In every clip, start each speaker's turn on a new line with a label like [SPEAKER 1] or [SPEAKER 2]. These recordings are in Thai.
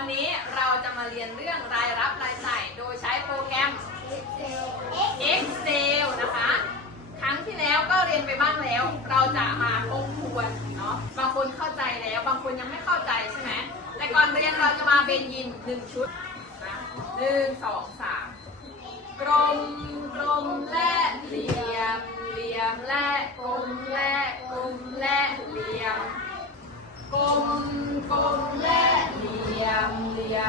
[SPEAKER 1] วันนี้เราจะมาเรียนเรื่องรายรับรายจ่ายโดยใช้โปรแกรม Excel นะคะ ครั้งที่แล้วก็เรียนไปบ้างแล้ว เราจะมาทบทวนเนาะ บางคนเข้าใจแล้ว บางคนยังไม่เข้าใจใช่ไหมแต่ก่อนเรียนเราจะมาเบนยินหนึ่งชุดนะหนึ่งสองสามกลมกลมและเหลี่ยมเหลี่ยมและกลมและกลมและเหลี่ยมกลมกลม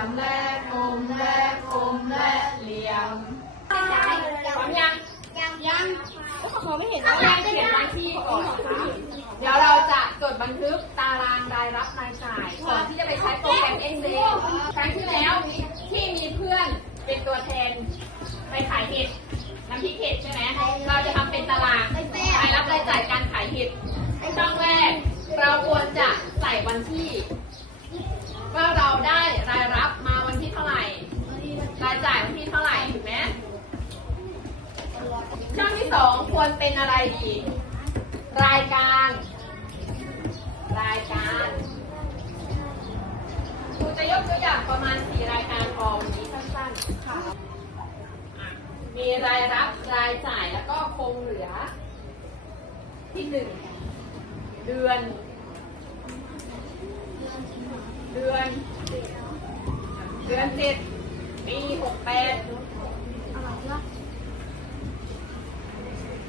[SPEAKER 1] มเหลี่ยมและกลมและกลมและเหลี่ยม
[SPEAKER 2] พร้อมย
[SPEAKER 1] ัง
[SPEAKER 2] ยังยัง
[SPEAKER 3] เขาไม่เห็
[SPEAKER 4] นถ้ายังเ
[SPEAKER 1] ขียนรายที่ก่อนนะคะ
[SPEAKER 3] เดี๋ยว
[SPEAKER 2] เรา
[SPEAKER 1] จะจดบันทึกตารางรายรับรายจ่ายก่อนที่จะไปใช้โปรแกรม Excel ครั้งที่แล้วที่มีเพื่อนเป็นตัวแทนไปขายเห็ดน้ำพริกเห็ดใช่ไหมเราจะทำเป็นตารางรายรับรายจ่ายการขายเห็ดช่องแรกเราควรจะใส่วันที่ว่าเราได้รายรับ สองควรเป็นอะไรดี รายการ รายการครูจะยกตัวอย่างประมาณสี่รายการพอวันนี้สั้นๆค
[SPEAKER 2] ่ะ
[SPEAKER 1] อะมีรายรับรายจ่ายแล้วก็คงเหลือ ที่หนึ่งเดือน เดือน เดือนเจ็ดปีหกแปด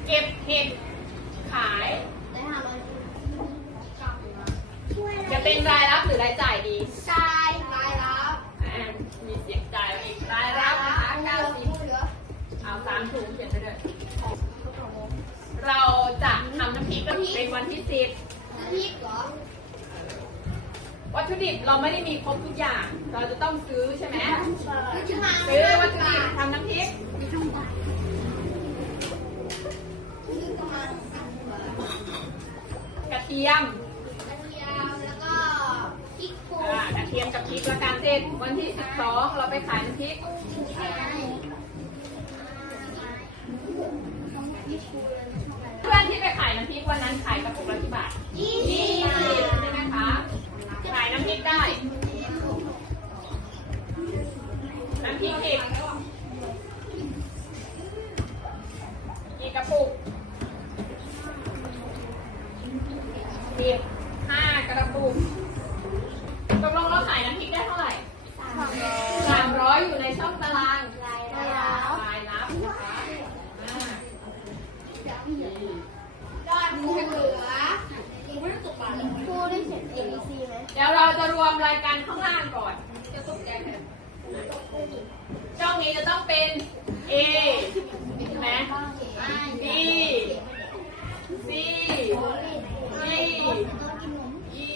[SPEAKER 3] เ
[SPEAKER 1] ก็บเห็ดขาย
[SPEAKER 2] จะเป็นร
[SPEAKER 1] ายรับหรือรายจ่ายดี
[SPEAKER 2] ชายรายรับ
[SPEAKER 1] อ่ามีเสียงจ่ายอีกรายรับนะคะ
[SPEAKER 2] 90
[SPEAKER 1] เอาสามถุงเขียนไปเลยเราจะทำน้ำพริกเป็นวันที่สิบ
[SPEAKER 2] พริกเหรอ
[SPEAKER 1] วัตถุดิบเราไม่ได้มีครบทุกอย่าง เราจะต้องซื้อใช่ไหม
[SPEAKER 2] ชื่อมาซื้อวัตถุดิบ
[SPEAKER 1] ทำน้ำพริก กระเทียม
[SPEAKER 2] กระเทียมแล้วก็พริกอ่า
[SPEAKER 1] กระเทียมกับพริกละกันเสร็จวันที่ 12 เราไปขายน้ำพริก
[SPEAKER 3] เ
[SPEAKER 1] พื่อนที่ไปขายน้ำพริกวันนั้นขายกระปุกละ สิบห้ากระปุกตกลงเราขายน้ำพริกได้เท่าไหร่
[SPEAKER 2] สาม
[SPEAKER 1] ร้อยอยู่ในช่องตารางรายรับรายรับนะคะอ่าย
[SPEAKER 2] อดคงเหลือครูได้เขียน A B C ไหม
[SPEAKER 1] เดี๋ยวเราจะรวมรายการข้างล่างก่อน จะตกใจไหมช่องนี้จะต้องเป็น A
[SPEAKER 2] ใช่ไหม B
[SPEAKER 1] C D E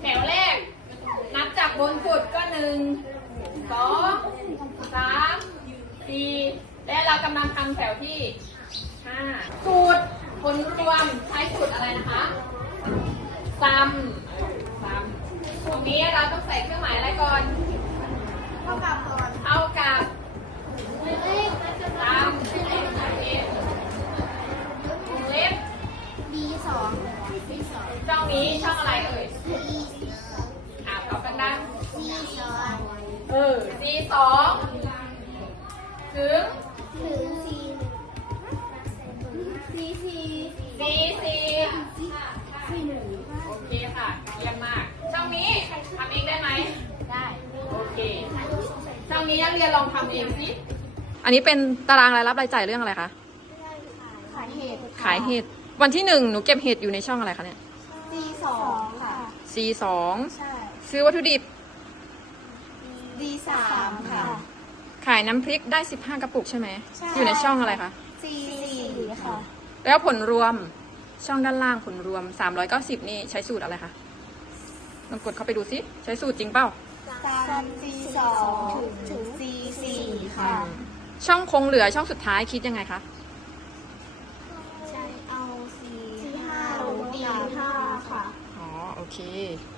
[SPEAKER 1] แถวแรก นั บจากบนสุดก็หนึ่งสองสามสี่และเรากำลังทำแถวที่ห้าสูตรผลรวมใช้สูตรอะไรนะคะซัมซัมตรงนี้เราต้องใส่เครื่องหมายอะไรก่อน
[SPEAKER 2] เท่ากับก่อนเท
[SPEAKER 1] ่ากับซัมเอ
[SPEAKER 2] วงเล
[SPEAKER 1] ็บ
[SPEAKER 2] B สอง
[SPEAKER 1] ช่องนี้ช่องอะไรเอ่ย เออ C สองถึง
[SPEAKER 2] ถึง C ห
[SPEAKER 3] นึ่ง
[SPEAKER 2] C C
[SPEAKER 1] C สี่ C
[SPEAKER 3] หนึ่งโอ
[SPEAKER 1] เคค่ะเยี่ยมมาก ช่องนี้ทำเองได้ไหมไ
[SPEAKER 2] ด้ โอ
[SPEAKER 1] เคช่องนี้นักเรียนลองทำเองสิอันนี้เป็นตารางรายรับรายจ่ายเรื่องอะไรคะ
[SPEAKER 2] ขายเห็ด
[SPEAKER 3] ขายเห
[SPEAKER 1] ็ด วันที่หนึ่งหนูเก็บเห็ดอยู่ในช่องอะไรคะเนี่ย
[SPEAKER 3] C สองค่ะ
[SPEAKER 1] C สอง
[SPEAKER 3] ใช่
[SPEAKER 1] ซื้อวัตถุดิบ
[SPEAKER 2] D สามค่ะ
[SPEAKER 1] ขายน้ำพริกได้ 15 กระปุกใช่ไหม
[SPEAKER 3] ใช่ อยู่ในช่องอะไร
[SPEAKER 1] คะ
[SPEAKER 2] C สี่ค่
[SPEAKER 3] ะ
[SPEAKER 1] แล้วผลรวมช่องด้านล่างผลรวม 390 นี่ใช้สูตรอะไรคะ ลองกดเข้าไปดูสิใช้สูตรจริงเปล่า
[SPEAKER 2] ซัม C สองถึง C สี่ค่ะ
[SPEAKER 1] ช่องคงเหลือช่องสุดท้ายคิดยังไงคะ
[SPEAKER 2] ใช่เอา C ห้าลง D ห้าค่ะ
[SPEAKER 1] อ๋อ โอเค C